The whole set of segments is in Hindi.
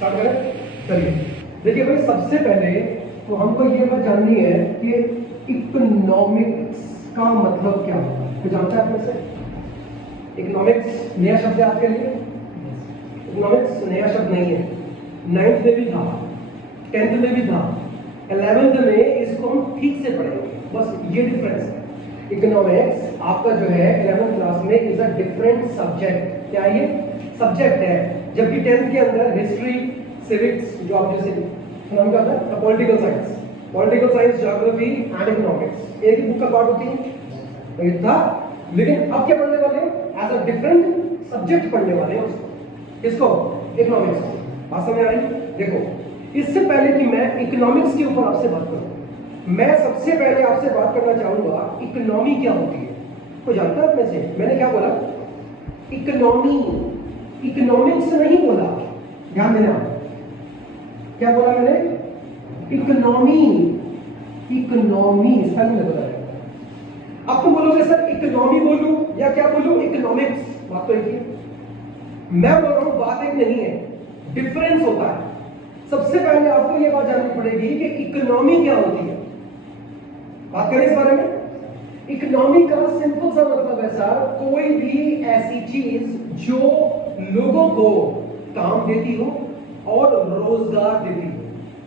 स्टार्ट करें। चलिए देखिए भाई, सबसे पहले तो हमको ये बात जाननी है कि इकोनॉमिक्स का मतलब क्या होता है। तो जानते हैं आप में से इकोनॉमिक्स नया शब्द है आपके लिए? इकोनॉमिक्स नया शब्द नहीं है, 9th में भी था, 10th में भी था, 11th में इसको हम ठीक से पढ़ेंगे, बस ये डिफरेंस है। इकोनॉमिक्स आपका जो है 11th क्लास में इज अ डिफरेंट सब्जेक्ट। क्या ये सब्जेक्ट है? जबकि 10th के अंदर हिस्ट्री, सिविक्स, जो आप जैसे नाम क्या था, political science, geography and economics एक ही बुक का पार्ट होती है, ये था। लेकिन अब क्या पढ़ने वाले हैं? एज अ डिफरेंट सब्जेक्ट पढ़ने वाले हैं उसको। किसको? इकोनॉमिक्स। बात समझ आ रही? देखो, इससे पहले कि मैं इकोनॉमिक्स के ऊपर आपसे बात करूं, मैं सबसे पहले आपसे बात करना चाहूंगा इकोनॉमी क्या होती है। कोई जानता है आप में से? मैंने क्या बोला? इकोनॉमी, इकोनॉमिक्स नहीं बोला, ध्यान देना। क्या बोला मैंने? इकोनॉमी, इकोनॉमी स्पेलिंग बोला है। अब तुम बोलोगे सर इकोनॉमी बोलूं या क्या बोलूं? इकोनॉमिक्स। बात तो एक ही है। मैं बोल रहा हूं बात एक नहीं है, डिफरेंस होता है। सबसे पहले आपको यह बात जाननी पड़ेगी कि इकोनॉमी क्या होती है। बात करें इस बारे में। इकोनॉमी का सिंपल सा मतलब है सर, कोई भी ऐसी चीज जो लोगों को काम देती हो और रोजगार देती हो।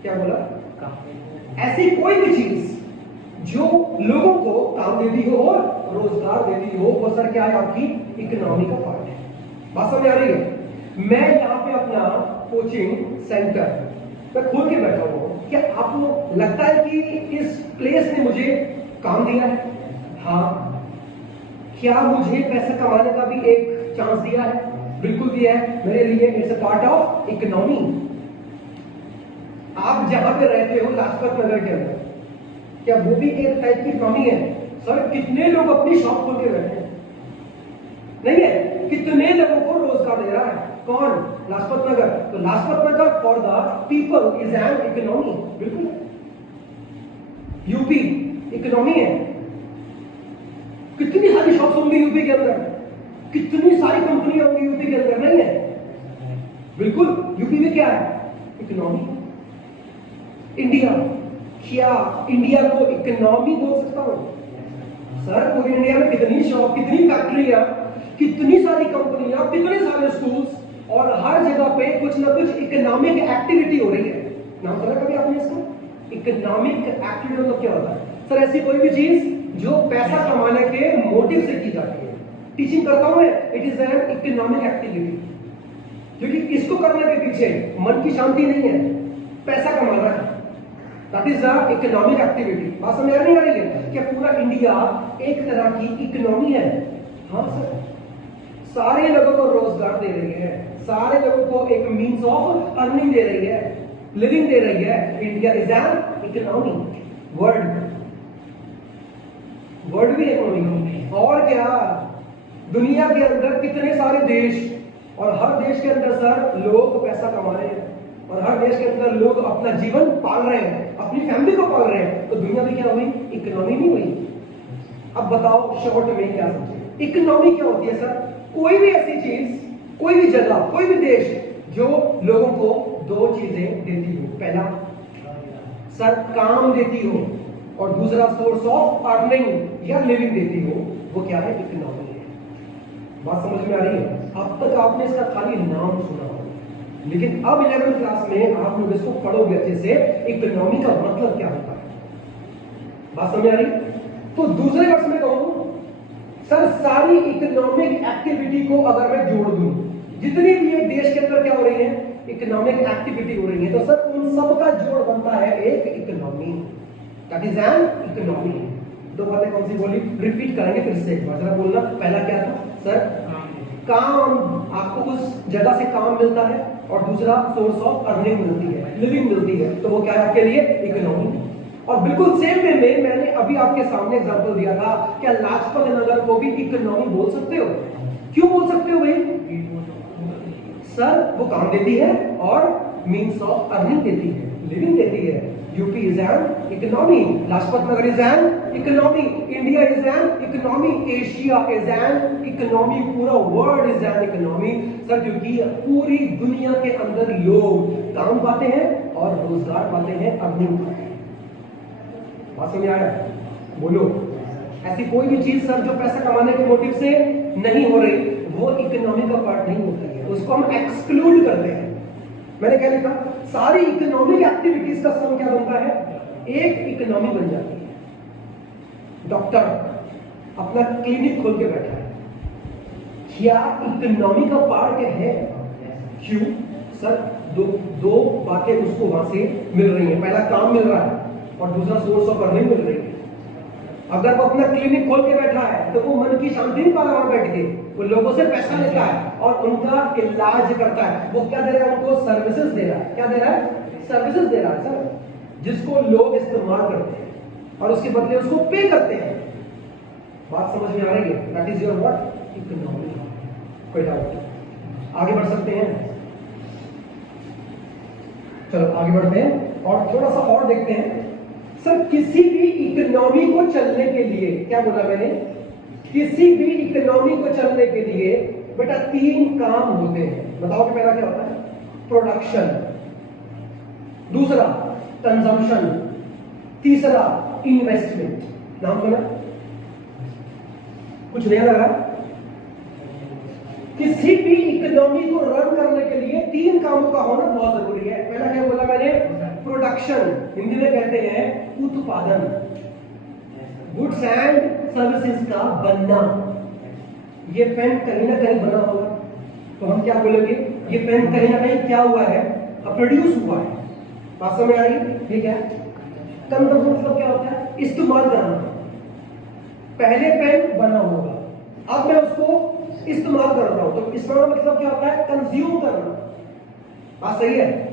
क्या बोला? ऐसी कोई भी चीज जो लोगों को काम देती हो और रोजगार देती हो, वो सर क्या है? आपकी इकोनॉमी का पार्ट है। बात समझ आ रही है? मैं यहाँ पे अपना कोचिंग सेंटर मैं खोल के बैठा हूँ। क्या आपको लगता है कि इस प्लेस ने मुझे काम दिया है? हाँ। क्या मुझे पैसा कमाने का भी एक चांस दिया है? बिल्कुल दिया है। मेरे लिए it's a part of economy. आप जहां पे रहते हो लाजपत नगर के अंदर, क्या वो भी एक टाइप की इकोनॉमी है? सर कितने लोग अपनी शॉप खोल के बैठे हैं? नहीं है? कितने लोगों को रोजगार दे रहा है? कौन? लाजपत नगर। तो Lajpat Nagar for the people is an economy. बिल्कुल। यूपी इकोनॉमी है। कितनी सारी शॉप्स होंगी यूपी के अंदर, कितनी सारी कंपनियां होंगी यूपी के अंदर, नहीं है? बिल्कुल। यूपी में क्या है? इकोनॉमी। इंडिया, क्या इंडिया को इकोनॉमी बोल सकता हूं? सर पूरे इंडिया में कितनी शॉप, कितनी फैक्ट्रियां, कितनी सारी कंपनियां, कितने सारे स्कूल्स, और हर जगह पे कुछ ना कुछ इकोनॉमिक एक्टिविटी हो रही है। नाम सुना कभी आपने इसका? इकोनॉमिक एक्टिविटी मतलब क्या होता है? सर ऐसी कोई भी चीज जो पैसा कमाने के मोटिव से की जाती है। टीचिंग करता हूं मैं, it is an economic activity, क्योंकि इसको करने के पीछे मन की शांति नहीं है, पैसा कमाना है। That is the economic activity. बात समझ नहीं आ रही है? क्या पूरा इंडिया एक तरह की इकोनॉमी है? हाँ सर। सारे लोगों को रोजगार दे रही है, सारे लोगों को एक मींस ऑफ अर्निंग दे रही है, लिविंग दे रही है। India is an economy. World भी इकोनॉमी। और क्या, दुनिया के अंदर कितने सारे देश, और हर देश के अंदर सर लोग पैसा कमा रहे हैं, और हर देश के अंदर लोग अपना जीवन पाल रहे हैं, अपनी फैमिली को पाल रहे हैं। तो दुनिया में क्या हुई? इकोनॉमी नहीं हुई? अब बताओ शॉर्ट में क्या समझे इकोनॉमी क्या होती है सर? कोई भी ऐसी चीज, कोई भी जगह, कोई भी देश जो लोगों को दो चीजें देती हो। पहला सर काम देती हो, और दूसरा सोर्स ऑफ अर्निंग या लिविंग देती हो। वो क्या है? इकोनॉमी है। बात समझ में आ रही है? अब तक आपने इसका खाली नाम सुना हो, लेकिन अब 11th क्लास में आप लोग इसको पढ़ोगे अच्छे से, इकोनॉमी का मतलब क्या होता है। बात समझ आ रही? तो दूसरे वर्ष में कहूं सर, सारी इकोनॉमिक एक्टिविटी को अगर मैं जोड़ दूं, जितनी भी एक देश के अंदर क्या हो रही है, इकोनॉमिक एक्टिविटी हो रही है, तो सर उन सब का जोड़ बनता है एक economy. That is an economy. दो बातें कौन सी बोली? रिपीट करेंगे फिर से एक बार, जरा बोलना। पहला क्या था सर? काम। आपको उस जगह से काम मिलता है, और दूसरा सोर्स ऑफ अर्निंग मिलती है, लिविंग मिलती है। तो वो क्या है आपके लिए? इकोनॉमी। और बिल्कुल सेम वे में मैंने अभी आपके सामने एग्जांपल दिया था, क्या लाजपत नगर को भी इकोनॉमी बोल सकते हो? क्यों बोल सकते हो भाई? सर वो काम देती है और मींस ऑफ अर्निंग देती है, लिविंग देती है। UP is an economy, Lajpat Nagar is an economy, India is an economy, Asia is an economy, पूरा world is an economy sir, क्योंकि पूरी दुनिया के अंदर लोग काम पाते हैं और रोजगार पाते हैं, अर्निंग पाते हैं। बात समझ आया? बोलो। ऐसी कोई भी चीज सर जो पैसा कमाने के मोटिव से नहीं हो रही, वो इकोनॉमी का पार्ट नहीं होता है, उसको हम एक्सक्लूड करते हैं। मैंने क्या लिखा? सारी इकोनॉमिक एक्टिविटीज का सम क्या बनता है? एक इकोनॉमी बन जाती है। डॉक्टर अपना क्लिनिक खोल के बैठा है, क्या इकोनॉमी का पार्ट है? क्यों सर? दो बातें उसको वहां से मिल रही है, पहला काम मिल रहा है और दूसरा सोर्स ऑफ अर्निंग मिल रही है। अगर वो अपना क्लिनिक खोल के बैठा है तो वो मन की शांति नहीं पा रहा वहां बैठ के, वो लोगों से पैसा लेता है और उनका इलाज करता है। वो क्या दे रहा है? उनको सर्विसेज दे रहा है। क्या दे रहा है? सर्विसेज दे रहा है सर, जिसको लोग इस्तेमाल करते हैं और उसके बदले उसको पे करते हैं। बात समझ में आ रही है? That is your what? Economy. कोई डाउट? आगे बढ़ सकते हैं? चलो आगे बढ़ते हैं और थोड़ा सा और देखते हैं सर। किसी भी इकोनॉमी को चलने के लिए, क्या बोला मैंने? किसी भी इकोनॉमी को चलने के लिए बेटा 3 काम होते हैं। बताओ कि पहला क्या होता है? प्रोडक्शन, दूसरा कंजम्पशन, तीसरा इन्वेस्टमेंट। नाम सुना? कुछ नया लग रहा? किसी भी इकोनॉमी को रन करने के लिए 3 कामों का होना बहुत जरूरी है। पहला क्या बोला मैंने? प्रोडक्शन, हिंदी में कहते हैं उत्पादन, गुड्स एंड सर्विसेज का बनना। ये पेन कहीं ना कहीं बना होगा तो हम क्या बोलेंगे? ये पेन कहीं ना कहीं क्या हुआ है? प्रोड्यूस हुआ है। बात समझ आ रही है? ठीक है। कंजम्पशन मतलब क्या होता है? इस्तेमाल करना। पहले पेन बना होगा, अब मैं उसको इस्तेमाल कर रहा हूं, तो इस्तेमाल मतलब क्या होता है? कंज्यूम करना। बात सही है?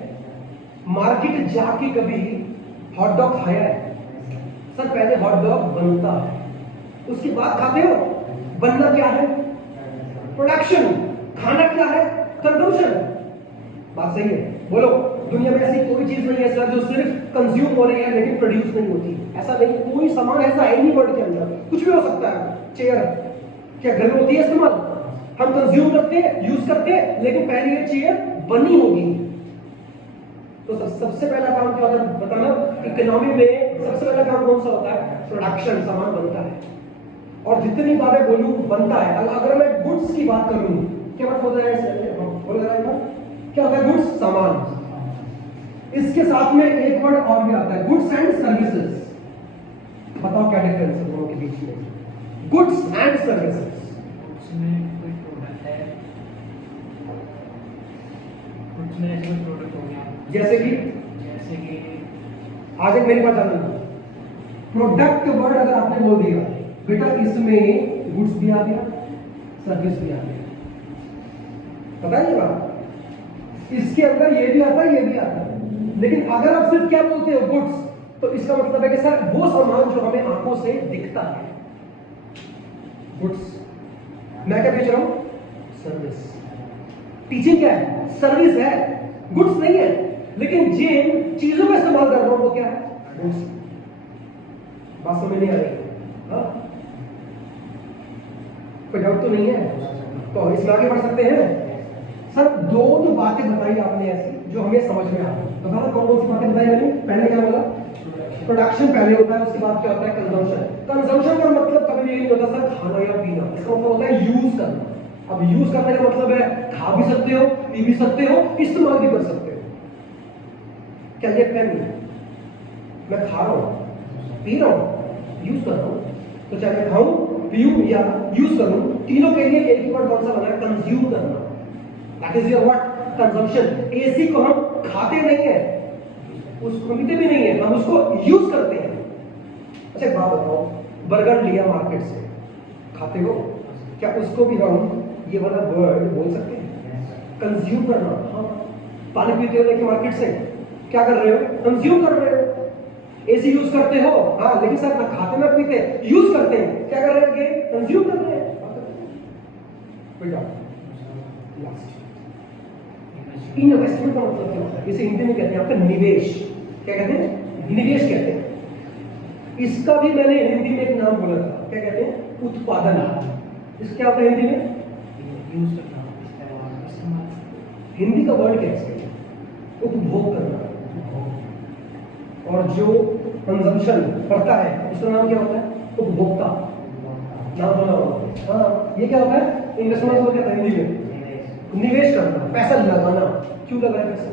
मार्केट जाके कभी हॉट डॉग खाया है सर? पहले हॉट डॉग बनता है, उसके बाद खाते हो। बनना क्या है? प्रोडक्शन। खाना क्या है? कंजम्पशन। बात सही है? बोलो। दुनिया में ऐसी कोई चीज नहीं है सर जो सिर्फ कंज्यूम हो रही है लेकिन प्रोड्यूस नहीं होती। ऐसा नहीं, कोई सामान ऐसा है नहीं वर्ल्ड के अंदर, कुछ भी हो सकता है। चेयर क्या घर में होती है इस्तेमाल? हम कंज्यूम करते हैं, यूज करते हैं, लेकिन पहले ये चेयर बनी होगी। तो सबसे पहला काम क्या होता है बताना? इकोनॉमी में सबसे पहला काम कौन सा होता है? प्रोडक्शन। सामान बनता है। और जितनी बातें बोलूं बनता है। अगर मैं गुड्स की बात करूं, क्या बात हो रहा है? बोल रहा है क्या होता है? गुड्स, सामान। इसके साथ में एक वर्ड और भी आता है, गुड्स एंड सर्विसेज। बताओ क्या डिफरेंस है दोनों के बीच में? Goods and services. कोई प्रोडक्ट है, गुड्स में कोई प्रोडक्ट हो गया, जैसे कि आज एक मेरी बात जानना, प्रोडक्ट वर्ड अगर आपने बोल दिया बेटा, इसमें गुड्स भी आ गया, सर्विस भी आ गया। पता है ये बात? इसके अंदर ये भी आता है, ये भी आता है। लेकिन अगर आप सिर्फ क्या बोलते हो? गुड्स, तो इसका मतलब है कि सर वो सामान जो हमें आंखों से दिखता है, गुड्स। मैं क्या बेच रहा हूं? सर्विस। टीचिंग क्या है? सर्विस है, गुड्स नहीं है। लेकिन जिन चीजों का इस्तेमाल कर रहा हूं वो क्या है? गुड्स। बात समझ नहीं आ रही? हाँ, कोई डाउट तो नहीं है? तो इसमें आगे बढ़ सकते हैं सर। दो तो बातें बताई आपने ऐसी जो हमें समझ में आ रही। तो कौन कौन सी बातें बताई मैंने? पहले क्या बोला? प्रोडक्शन पहले होता है, उसके बाद क्या होता है? कंजम्पशन। कंजम्पशन का मतलब कभी नहीं होता सर खाना या पीना, इसका मतलब होता है यूज करना। अब यूज करने का मतलब है खा भी सकते हो, पी भी सकते हो, इस्तेमाल भी कर सकते हो। क्या ये पेन मैं खा रहा हूं, पी रहा हूं, यूज कर रहा हूं, तो चाहे मैं खाऊं, पीऊं या यूज करूं, तीनों के लिए एक ही वर्ड कौन सा बना है? कंज्यूम करना। That is your what? Consumption. AC को हम खाते नहीं है, उसको पीते भी नहीं है, हम उसको यूज करते हैं। अच्छा एक बात बताओ, बर्गर लिया मार्केट से, खाते हो, क्या उसको भी हम ये वाला वर्ड बोल सकते हैं? कंज्यूम करना। हाँ, पानी पीते हो लेकिन मार्केट से, क्या कर रहे हो? कंज्यूम कर रहे हो। एसी यूज करते हो, हाँ, लेकिन सर ना खाते ना पीते, यूज करते हैं, क्या कर रहे हैं? कंज्यूम कर रहे हैं। इन्वेस्टमेंट का मतलब क्या होता है? इसे हिंदी में कहते हैं आपका निवेश। क्या कहते हैं? निवेश कहते हैं। इसका भी मैंने हिंदी में एक नाम बोला था, क्या कहते हैं, उत्पादन। इसका क्या होता है हिंदी में? यूज करना, इस्तेमाल। हिंदी का वर्ड क्या है इसके लिए? उपभोग करना। और जो कंजम्पशन करता है उसका नाम क्या होता है? उपभोक्ता। नाम सुना होगा। हाँ, ये क्या होता है? इन्वेस्टमेंट हो जाता है हिंदी में, निवेश करना, पैसा लगाना। क्यों लगाए पैसा?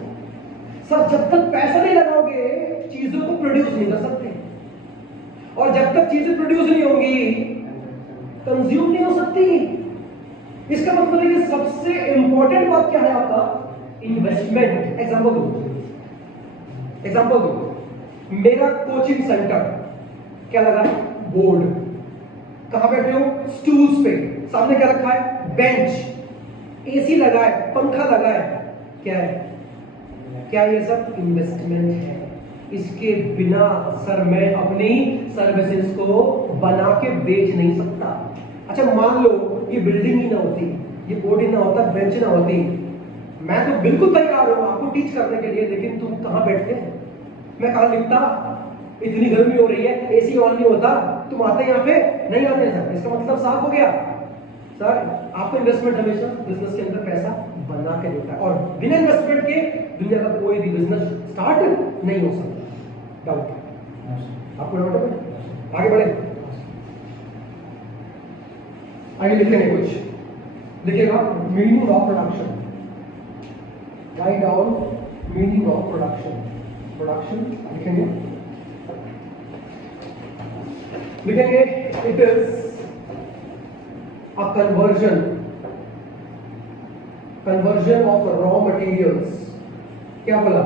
सर जब तक पैसा नहीं लगाओगे चीजों को प्रोड्यूस नहीं कर सकते, और जब तक चीजें प्रोड्यूस नहीं होंगी कंज्यूम नहीं हो सकती। इसका मतलब है कि सबसे इंपॉर्टेंट बात क्या है आपका? इन्वेस्टमेंट। एग्जांपल दो। मेरा कोचिंग सेंटर क्या लगा है? बोर्ड। कहां बैठे हो? स्टूल्स पे। सामने क्या रखा है? बेंच। एसी लगा है, पंखा लगा है। क्या है? क्या ये सब इन्वेस्टमेंट है? इसके बिना सर मैं अपनी सर्विसेज को बना के बेच नहीं सकता। अच्छा मान लो ये बिल्डिंग ही ना होती, ये बोर्ड ही ना होता, बेंच ना होती, मैं तो बिल्कुल तैयार हूं आपको टीच करने के लिए, लेकिन तुम कहां बैठते? मैं कहां लिखता? इतनी गर्मी हो रही है, एसी ऑन नहीं होता, तुम आते यहाँ पे नहीं आते सर। इसका मतलब साफ हो गया सर, आपको इन्वेस्टमेंट हमेशा बिजनेस के अंदर पैसा बना के देता है, और बिना इन्वेस्टमेंट के दुनिया का कोई भी बिजनेस स्टार्ट नहीं हो सकता। डाउट? आपको डाउट है? आगे बढ़े, आगे लिखेंगे कुछ। लिखेगा meaning of production. Write down meaning of production. Production लिखेंगे, लिखेंगे it is a conversion of raw materials। क्या बोला?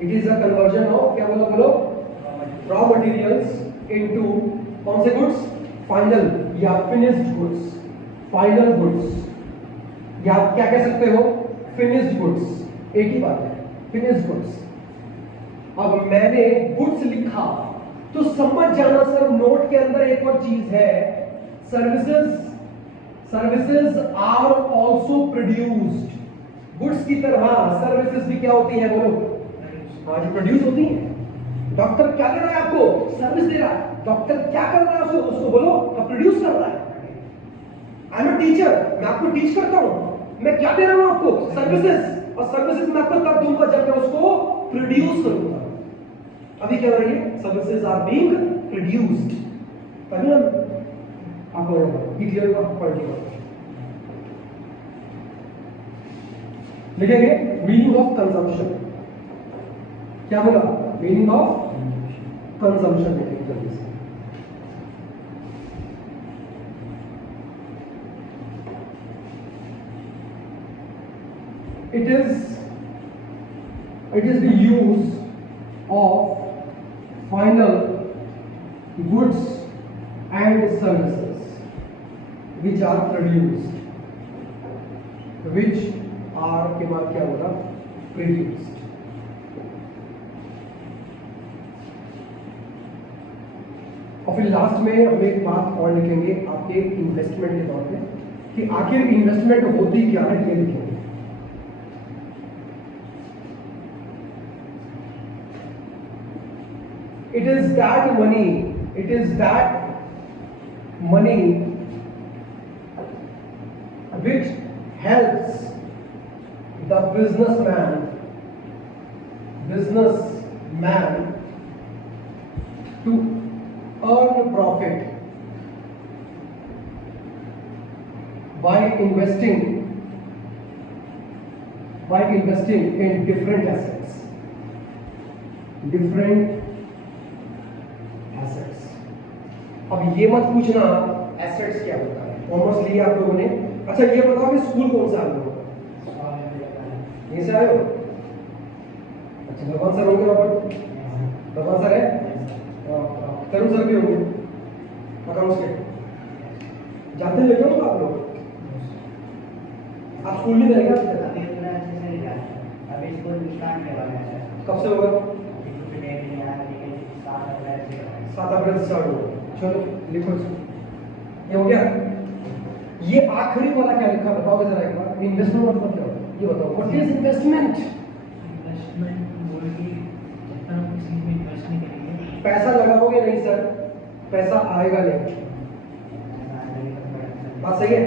it is a conversion of, क्या बोला बोलो? raw materials into कौन से goods? final या finished goods, final goods, या क्या कह सकते हो? finished goods, एक ही बात है, finished goods। अब मैंने goods लिखा तो समझ जाना सर नोट के अंदर एक और चीज है, services are also produced. Goods की तरह सर्विसेज भी क्या होती है बोलो? हाँ जी, प्रोड्यूस होती है। डॉक्टर क्या कर रहा है आपको? सर्विस दे रहा है। डॉक्टर क्या कर रहा है उसको बोलो? प्रोड्यूस कर रहा है। आई एम अ टीचर, मैं आपको टीच करता हूं, मैं क्या दे रहा हूं आपको? सर्विसेज। और सर्विसेज मैं आपको तब दूंगा जब मैं उसको प्रोड्यूस करूंगा। अभी क्या हो रही है? सर्विसेज आर बीइंग प्रोड्यूस्ड, तभी ना आपको ये क्लियर हुआ? पॉइंट लिखेंगे मीनिंग ऑफ कंजम्पशन। क्या बोला? मीनिंग ऑफ कंजम्पशन लिखेंगे जल्दी से। it is the use of final goods and services which are produced, which are के बाद क्या होगा? produced। और फिर लास्ट में हम एक बात और लिखेंगे आपके इन्वेस्टमेंट के तौर पे कि आखिर इन्वेस्टमेंट होती क्या है, ये लिखेंगे। It is that money which helps the businessman to earn profit by investing in different assets। अब ये मत पूछना एसेट्स क्या होता है, कॉमर्स लिया आप लोगों ने। अच्छा ये बताओ कि स्कूल कौन सा आप लोगों का? यहीं से आए हो? अच्छा भगवान सर होंगे वहां पर? भगवान सर है, तरुण सर भी होंगे अकाउंट्स के। जाते लेके हो आप लोग? आप स्कूल नहीं रहेगा? अभी स्कूल कब से होगा? 7 अप्रैल से स्टार्ट होगा। चलो लिखो इसको। ये हो गया। ये आखिरी वाला क्या लिखा बताओ जरा एक बार। इन्वेस्टमेंट मतलब क्या होता है ये बताओ। What is investment? इन्वेस्टमेंट बोल के जितना किसी में इन्वेस्ट नहीं करेंगे, पैसा लगाओगे नहीं सर, पैसा आएगा नहीं। बात सही है?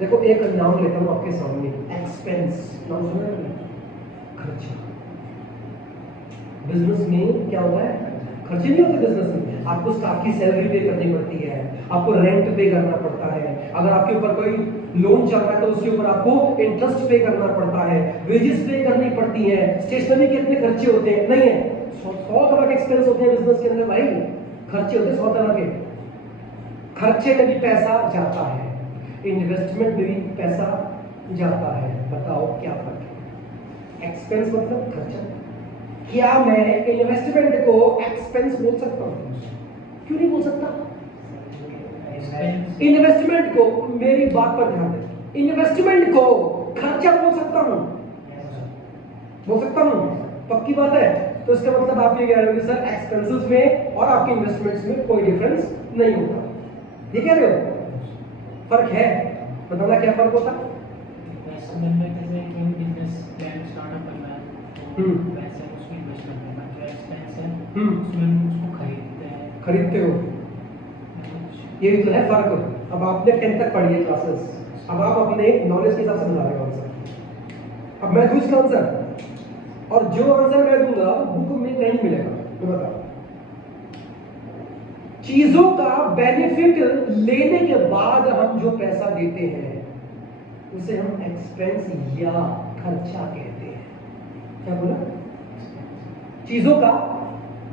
देखो एक नाम लेता हूं आपके सामने, एक्सपेंस। नाम सुना है? खर्चा। बिजनेस में क्या होता है? खर्चे नहीं होते बिजनेस में। आपको स्टाफ की सैलरी पे करनी पड़ती है, आपको रेंट पे करना पड़ता है, अगर आपके ऊपर कोई लोन चल रहा है तो उसके ऊपर आपको इंटरेस्ट पे करना पड़ता है, वेजेस पे करनी पड़ती है, स्टेशनरी के इतने खर्चे होते हैं। नहीं है, 100 तरह के एक्सपेंस होते हैं बिजनेस के अंदर भाई, खर्चे होते हैं 100 तरह के। खर्चे में भी पैसा जाता है, इन्वेस्टमेंट में भी पैसा जाता है। बताओ क्या फर्क है? एक्सपेंस मतलब खर्चा। क्या मैं इन्वेस्टमेंट को एक्सपेंस बोल सकता हूँ? क्यों नहीं बोल सकता? इन्वेस्टमेंट को, मेरी बात पर ध्यान दें, इन्वेस्टमेंट को खर्चा बोल सकता हूँ? बोल सकता हूँ? पक्की बात है? तो इसका मतलब आप ये कह रहे हो कि सर एक्सपेंसेस में और आपके इन्वेस्टमेंट्स में कोई डिफरेंस नहीं होता, ये कह रहे हो? फर्क है? बताना क्या फर्क होता? इन्वेस्टमेंट में जैसे कि बिजनेस प्लान स्टार्टअप करना है तो पैसे उसमें इन्वेस्ट करते हैं, जो एक्सपेंस है उसमें हम उसको खरीदते हो। ये भी तो है फर्क। अब आपने 10 तक पढ़ी है क्लासेस, अब आप अपने नॉलेज के हिसाब से बता रहे हो आंसर। अब मैं दूं इसका आंसर, और जो आंसर मैं दूंगा बुक में नहीं मिलेगा। तो बताओ, चीजों का बेनिफिट लेने के बाद हम जो पैसा देते हैं उसे हम एक्सपेंस या खर्चा कहते हैं। क्या बोला? चीजों का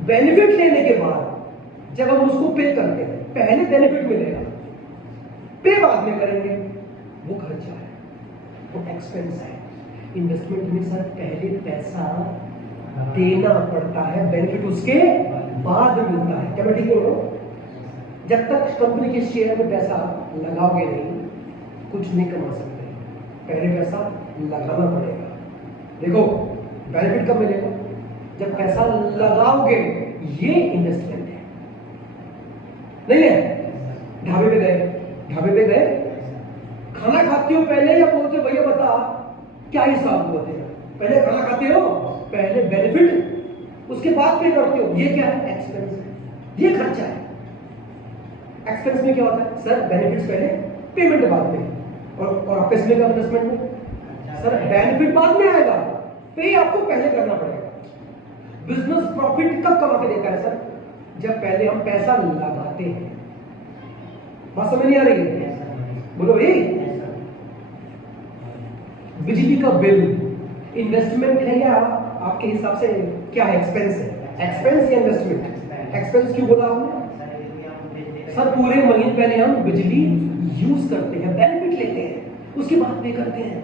बेनिफिट लेने के बाद जब हम उसको पे करते हैं, पहले बेनिफिट मिलेगा, पे बाद में करेंगे, वो खर्चा है, वो एक्सपेंस है। इन्वेस्टमेंट में सर पहले पैसा देना पड़ता है, बेनिफिट उसके बाद मिलता है। क्या मैं ठीक बोल रहा हूं? जब तक कंपनी के शेयर में पैसा लगाओगे नहीं, कुछ नहीं कमा सकते, पहले पैसा लगाना पड़ेगा। देखो बेनिफिट कब मिलेगा? जब पैसा लगाओगे, ये इन्वेस्टमेंट है। नहीं है? ढाबे पे गए, खाना खाते हो पहले या बोलते हो भैया बता क्या हिसाब हुआ तेरा? पहले खाना खाते हो, पहले बेनिफिट, उसके बाद पे करते हो। ये क्या है? एक्सपेंस है, ये खर्चा है। एक्सपेंस में क्या होता है? सर बेनिफिट्स पहले, पेमेंट बाद में। और आपके इसमें का इन्वेस्टमेंट में सर बेनिफिट बाद में आएगा, पे आपको पहले करना पड़ेगा। बिजनेस प्रॉफिट कब कमा के देता है सर? जब पहले हम पैसा लगाते हैं। बात समझ नहीं आ रही है? बोलो भाई। बिजली का बिल इन्वेस्टमेंट है या आपके हिसाब से क्या है? एक्सपेंस है। एक्सपेंस या इन्वेस्टमेंट? एक्सपेंस क्यों बोला आपने? सर पूरे महीने पहले हम बिजली यूज करते हैं, बेनिफिट लेते हैं, उसके बाद पे करते हैं।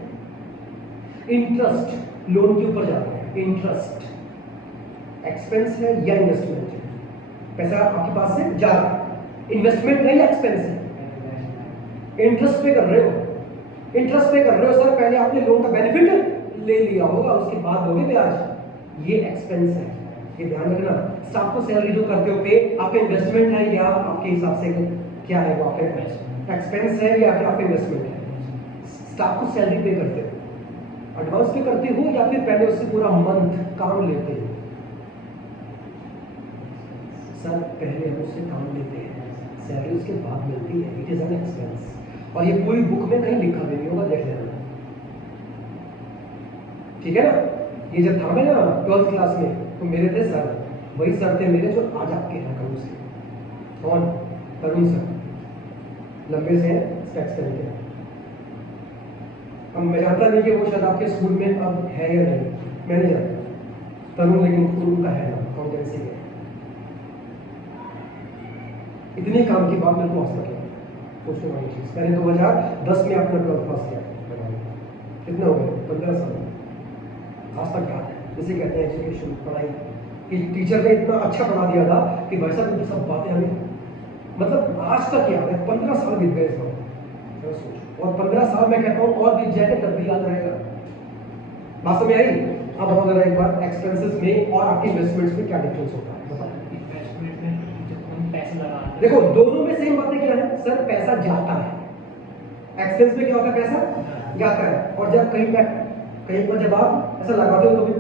इंटरेस्ट लोन के ऊपर जाता है, इंटरेस्ट एक्सपेंस है या इन्वेस्टमेंट है? पैसा आपके पास से जा रहा है, इन्वेस्टमेंट है या एक्सपेंस है? इंटरेस्ट पे कर रहे हो, इंटरेस्ट पे कर रहे हो सर, पहले आपने लोन का बेनिफिट ले लिया होगा, उसके बाद दोगे ब्याज, ये एक्सपेंस है। ये ध्यान रखना। स्टाफ को सैलरी जो करते हो पे, आपका इन्वेस्टमेंट है या आपके हिसाब से क्या है? वो आपका एक्सपेंस है या फिर आपका इन्वेस्टमेंट है? स्टाफ को सैलरी पे करते हो, एडवांस पे करते हो या फिर पहले उससे पूरा मंथ काम लेते हो? सर पहले हम उससे काम लेते हैं, सैलरी उसके बाद मिलती है, इट इज एन एक्सपेंस। और ये पूरी बुक में कहीं लिखा भी नहीं होगा, देख लेना, ठीक है ना? ये जब था मैं ना 12th क्लास में, तो मेरे थे सर, वही सर थे मेरे जो आज आपके हैं करूँ से। कौन? तरुण सर, लंबे से हैं, स्पेक्स पहन के। अब मैं जानता नहीं कि वो शायद आपके स्कूल में अब है या नहीं, मैं नहीं जानता तरुण, लेकिन उनका है ना, अकाउंटेंसी में। इतने काम की बात मेरे को हौसला किया, सोचने वाली चीज। मैंने 2010 में अपना 12th पास किया, कितना हो गया? 15 साल। आज तक याद है, जैसे कहते हैं एजुकेशन, पढ़ाई, कि टीचर ने इतना अच्छा पढ़ा दिया था कि भाई साहब उनकी सब बातें हमें मतलब आज तक याद है। 15 साल बीत गए इस बार, और 15 साल में कहता हूँ और बीत जाएगा तब भी याद रहेगा। बात समझ आई? अब बताओ जरा एक बार, एक्सपेंसेस में और आपके इन्वेस्टमेंट्स में क्या डिफरेंस होता है? बताओ। इन्वेस्टमेंट में जब हम पैसे लगाते हैं, देखो दोनों में सेम बातें क्या है? सर पैसा जाता है। एक्सपेंस में क्या होता है? पैसा जाता है। और जब कहीं पर जब आप ऐसा लगाते हो तो भी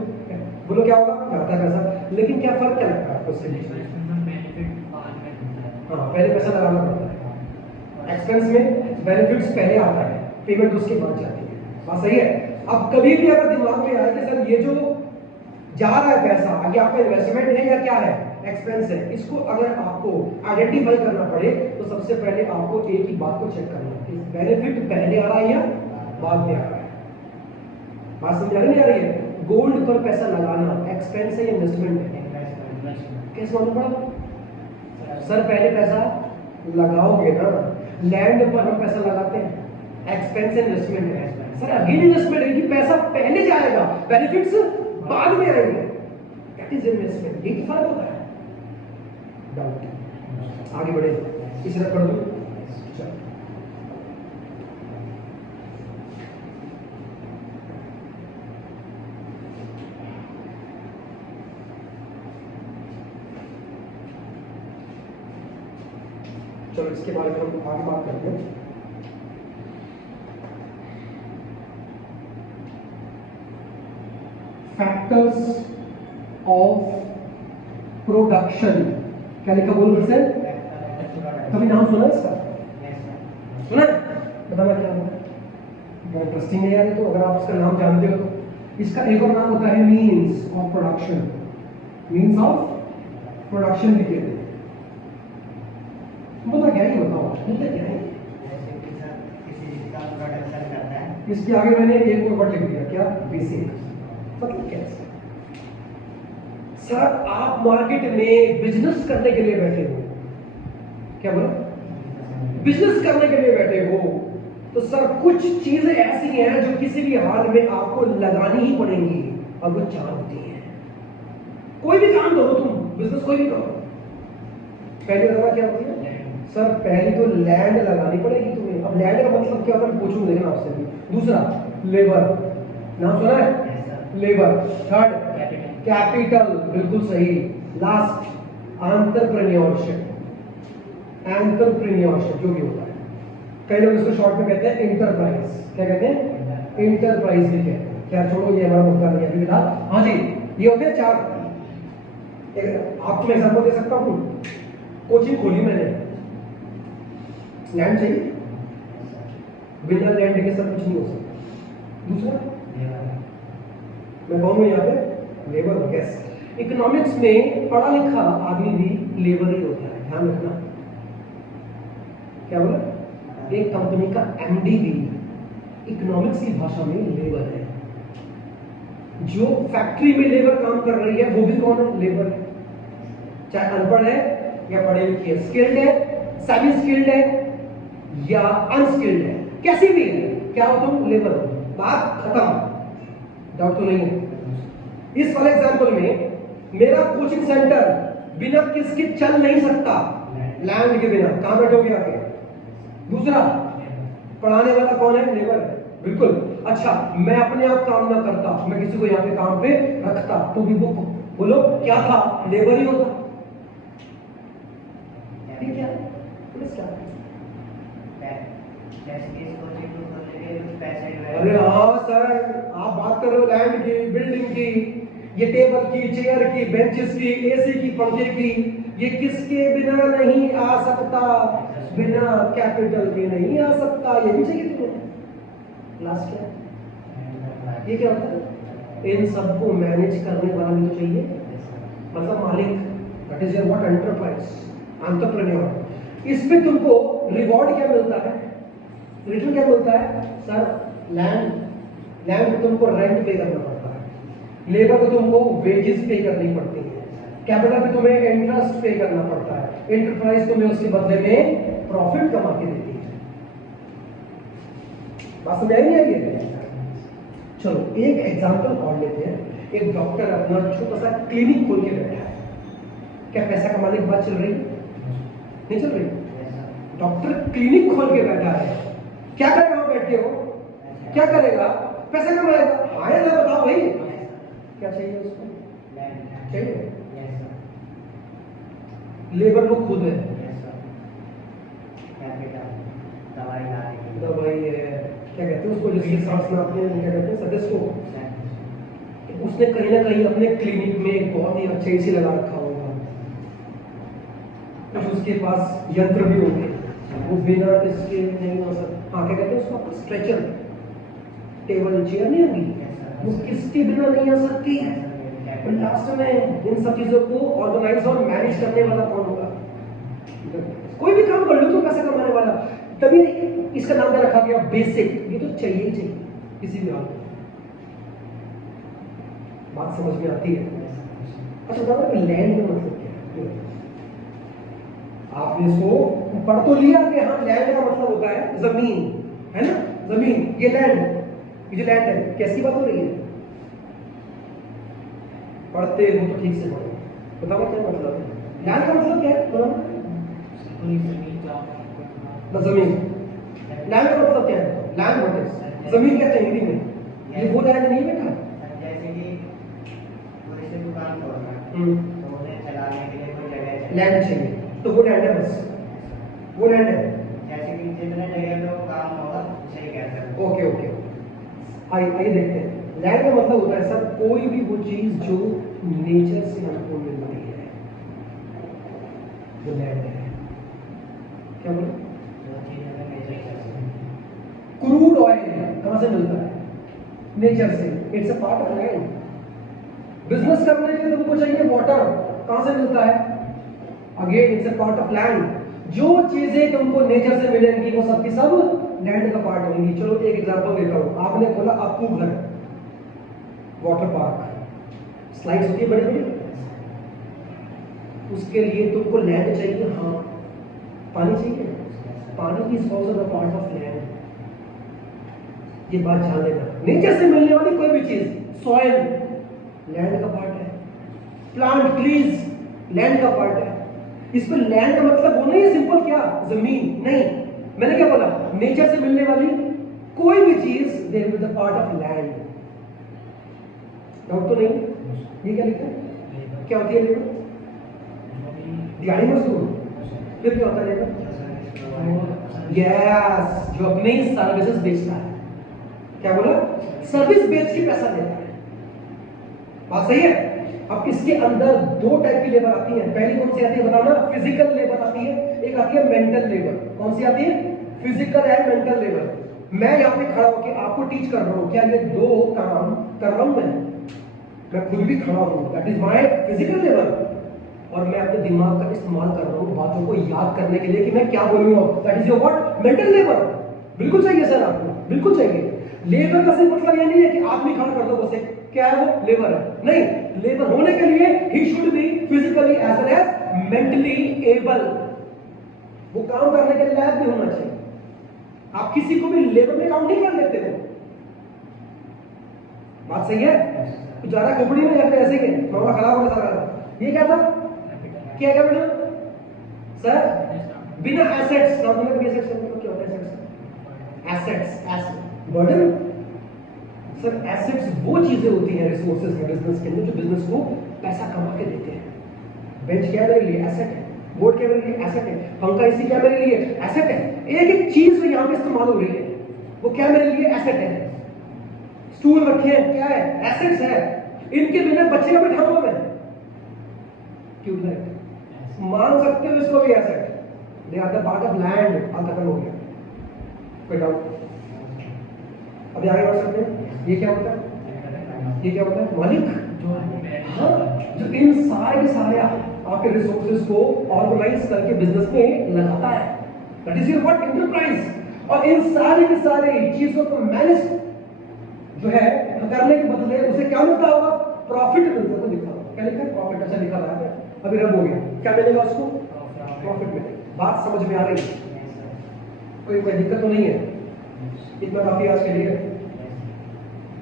बोलो क्या होगा? जाता है पैसा। लेकिन क्या फर्क क्या लगता है आपको इसके बीच में? बेनिफिट बाद में होता है। हाँ, पहले पैसा लगाना पड़ता है। एक्सपेंस में बेनिफिट्स पहले आता है, पेमेंट उसके बाद जाती है। बात सही है। अब कभी भी अगर दिमाग में आए कि सर ये जो जा रहा है पैसा, आगे आपका इन्वेस्टमेंट है या क्या है, एक्सपेंस है, इसको अगर आपको आइडेंटिफाई करना पड़े तो सबसे पहले आपको एक ही बात को चेक करना है कि बेनिफिट पहले आ रहा है या बाद में आ रहा है। बात समझ आ रही है? गोल्ड पर पैसा लगाना एक्सपेंस है या इन्वेस्टमेंट है? कैसे मालूम पड़ा? सर पहले पैसा लगाओगे ना, लैंड पर हम पैसा लगाते हैं, एक्सपेंस इन्वेस्टमेंट है। सर अगेन इन्वेस्टमेंट है कि पैसा पहले जाएगा, बेनिफिट्स बाद में आएंगे, दैट इज इन्वेस्टमेंट। ये फर्क होता है। डाउट आगे बढ़े, इस तरह पढ़ दो। चलो इसके बारे में हम आगे बात करते हैं। फैक्टर्स ऑफ प्रोडक्शन, क्या लिखा बोलो फिर से? कभी नाम सुना इसका? सुना? बताना क्या होता है? बहुत इंटरेस्टिंग है यार ये तो, अगर आप इसका नाम जानते हो तो। इसका एक और नाम होता है means of production. Means of production भी कहते हैं। बता क्या ही बताओ, बोलते क्या है? इसके आगे मैंने एक और वर्ड लिख दिया, क्या? बेसिक। मतलब कैसे? सर आप मार्केट में बिजनेस करने के लिए बैठे हो, क्या बोला? बिजनेस करने के लिए बैठे हो तो सर कुछ चीजें ऐसी हैं जो किसी भी हाल में आपको लगानी ही पड़ेंगी, और वो चार होती है। कोई भी काम करो तुम, बिजनेस कोई भी करो, पहली लगाना क्या होती है? सर पहली तो लैंड लगानी पड़ेगी तुम्हें। अब लैंड का मतलब क्या होता है पूछूंगा लेकिन आपसे भी। दूसरा लेबर, नाम सुना है? लेबर। थर्ड कैपिटल, बिल्कुल सही। Last entrepreneurship. एंटरप्रेन्योरशिप जो भी होता है, कई लोग इसको शॉर्ट में कहते हैं इंटरप्राइज। क्या कहते हैं? इंटरप्राइज भी कहते हैं। क्या छोड़ो, ये हमारा मुद्दा नहीं है अभी फिलहाल। हाँ जी, ये होते हैं चार। आपको मैं एग्जांपल दे सकता हूँ। कोचिंग खोली मैंने, लैंड चाहिए, बिना लैंड के सब कुछ नहीं हो सकता। दूसरा मैं कहूँगा यहाँ पे लेबर। यस, इकोनॉमिक्स में पढ़ा लिखा आदमी भी लेबर ही होता है, ध्यान रखना। क्या बोला? एक कंपनी का एमडी भी इकोनॉमिक्स की भाषा में लेबर है। जो फैक्ट्री में लेबर काम कर रही है वो भी कौन है? लेबर है। चाहे अनपढ़ है या पढ़े लिखे, स्किल्ड है, सेमी स्किल्ड है या अनस्किल्ड है, कैसी भी है, क्या हो तुम? लेबर हो। बात खत्म। डाउट तो नहीं है? इस वाले एग्जांपल में मेरा कोचिंग सेंटर बिना किसके चल नहीं सकता, लैंड के बिना। कहां बैठोगे आके? दूसरा, पढ़ाने वाला कौन है? लेबर है। बिल्कुल। अच्छा, मैं अपने आप काम ना करता, मैं किसी को यहाँ पे काम पे रखता, तो भी वो बोलो क्या था? लेबर ही होता। ठीक है? अरे हाँ सर, आप बात कर रहे हो लैंड की, बिल्डिंग की, ये टेबल की, चेयर की, बेंचेस की, एसी की, पंखे की, ये किसके बिना नहीं आ सकता? बिना कैपिटल के नहीं आ सकता। ये भी चाहिए तुम्हें। लास्ट क्या? ये क्या होता है? इन सबको मैनेज करने वाला भी तो चाहिए, मतलब मालिक। That is your what? Enterprise, entrepreneur. इसमें तुमको रिवॉर्ड क्या मिलता है? रिटर्न क्या मिलता है? सर लैंड तुमको रेंट पे करना पड़ता है, लेबर को तुमको वेजेस पे करनी पड़ती है, कैपिटल पे तुम्हें इंटरेस्ट पे करना पड़ता है, एंटरप्राइज तुम्हें उसके बदले में प्रॉफिट कमा के देती है। बात समझ आई नहीं आई? चलो एक एग्जांपल और लेते हैं। एक डॉक्टर अपना छोटा सा क्लिनिक खोल के बैठा है। क्या पैसा कमाने की बात चल रही? नहीं चल रही? डॉक्टर क्लिनिक खोल के बैठा है, क्या करेगा? वहां बैठे हो, क्या करेगा? पैसा कमाएगा। हाँ या ना बताओ भाई, क्या चाहिए उसको? चाहिए लेबर लोग खुद है, दवाई है, क्या कहते हैं उसको, जिसके सांस में अपने क्या कहते हैं सदस्य को, उसने कहीं ना कहीं अपने क्लिनिक में एक बहुत ही अच्छा एसी लगा रखा होगा। कुछ उसके पास यंत्र भी होंगे, वो बिना इसके नहीं हो सकता। हाँ क्या कहते हैं उसको, स्ट्रेचर, टेबल चेयर नहीं होगी, वो किसके बिना नहीं आ सकती। और लास्ट में इन सब चीजों को ऑर्गेनाइज और मैनेज करने वाला कौन होगा? कोई भी काम कर लो तो पैसा कमाने वाला, तभी इसका नाम क्या रखा गया, बेसिक। ये तो चाहिए ही चाहिए किसी भी हाल में। बात समझ में आती है? अच्छा दादा लैंड का मतलब क्या है? आपने इसको पढ़ तो लिया कि हाँ लैंड का मतलब होता है जमीन, है ना, जमीन। ये लैंड, ये जो लैंड है, कैसी बात हो रही है? पढ़ते हो तो ठीक से पढ़ो, बताओ क्या मतलब है लैंड का? मतलब क्या है बताओ? जमीन। लैंड का मतलब क्या है? Land what is? जमीन कहते हैं हिंदी में। ये वो लैंड नहीं बेटा, जैसे कि पूरे से दुकान खोल रहा है तो उन्हें चलाने के लिए कोई जगह चाहिए, लैंड चाहिए, तो वो लैंड है, बस वो लैंड है। जैसे कि जितने जगह पे वो काम होगा सही कहते हैं। ओके ओके, आइए देखते हैं। लैंड का मतलब होता है सर कोई भी वो चीज जो नेचर से हमको मिल रही है, वो लैंड है। क्या बोले? क्रूड ऑयल कहां से मिलता है? नेचर से। It's a part of land. Business करने के लिए तुमको चाहिए वाटर, कहां से मिलता है? Again it's a part of land. जो चीजें तुमको नेचर से मिलेंगी वो सब की सब लैंड का पार्ट होंगी। चलो एक एग्जांपल देता हूं। आपने बोला आपको घर, वाटर पार्क, स्लाइड्स होती है बड़ी बड़ी, उसके लिए तुमको लैंड चाहिए। हाँ, पानी चाहिए, पानी is also the part of land. ये बात जान लेना। नेचर से मिलने वाली कोई भी चीज, सॉइल लैंड का पार्ट है, प्लांट ट्रीज लैंड का पार्ट है। इस पर लैंड का मतलब वो नहीं है सिंपल क्या जमीन, नहीं। मैंने क्या बोला? नेचर से मिलने वाली कोई भी चीज they will the part of land. Doubt तो नहीं? ये क्या लिखा है? क्या होती है लेबर? दिहाड़ी मजदूर। फिर क्या होता है लेबर? यस, जो अपनी सर्विसेज बेचता है। क्या बोला? सर्विस बेच के पैसा देता है। बात सही है? अब इसके अंदर दो टाइप की लेबर आती है। पहली कौन सी आती है बताना? फिजिकल लेबर आती है, एक आती है मेंटल लेबर। कौन सी आती है? Physical and mental labour. मैं यहाँ पे खड़ा होकर आपको टीच कर रहा हूँ, क्या ये दो काम कर रहा हूँ? मैं खुद भी खड़ा हूँ, that is my physical labour. और मैं अपने दिमाग का इस्तेमाल कर रहा हूँ बातों को याद करने के लिए कि मैं क्या बोलूंगा, that is your what? Mental labour. बिल्कुल चाहिए सर आपको, बिल्कुल चाहिए। लेबर का सिर्फ मतलब ये नहीं है कि आदमी खड़ा कर दो बस, एक क्या है वो? लेबर है। नहीं, लेबर होने के लिए ही should be physically as well as mentally able. वो काम करने के लायक भी होना चाहिए। आप किसी को भी लेबर में काउंट नहीं कर लेते हो। बात सही है? तो ज्यादा खोपड़ी में या फिर ऐसे ही है मामला खराब होगा सारा। ये क्या था? क्या क्या बेटा? सर बिना एसेट्स, ना बिना एसेट्स क्या होता है? Assets, asset burden. Sir assets वो चीजें होती हैं रिसोर्सेज में बिजनेस के अंदर जो बिजनेस को पैसा कमा के देते हैं। बेंच क्या मेरे लिए? एसेट है। बोर्ड क्या मेरे लिए? एसेट है। पंखा इसी क्या मेरे लिए? एसेट है। एक एक चीज जो यहाँ पे इस्तेमाल हो रही है वो क्या मेरे लिए? एसेट है। स्टूल रखे हैं, क्या है? एसेट्स है। इनके बिना बच्चे का बैठा हुआ मैं क्यों नहीं मान सकते हो इसको भी asset? They are the part of land. अब खत्म हो गया, कोई डाउट? अभी आगे बढ़ सकते हैं। ये क्या होता है? ये क्या होता है? मालिक। हाँ, जो इन सारे के सारे आपके रिसोर्सेज को ऑर्गेनाइज करके बिजनेस में लगाता है, that is your what? Enterprise. और इन सारी की सारी चीजों को मैनेज जो है करने के बदले उसे क्या मिलता होगा? प्रॉफिट मिलता होगा। लिखा होगा क्या? लिखा है प्रॉफिट। अच्छा लिखा रहा है, अभी रब हो गया। क्या मिलेगा उसको? प्रॉफिट मिलेगा। बात समझ में आ रही है? कोई दिक्कत तो नहीं है? इतना काफी आज के लिए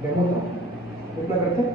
डेमो था, उतना करते हैं।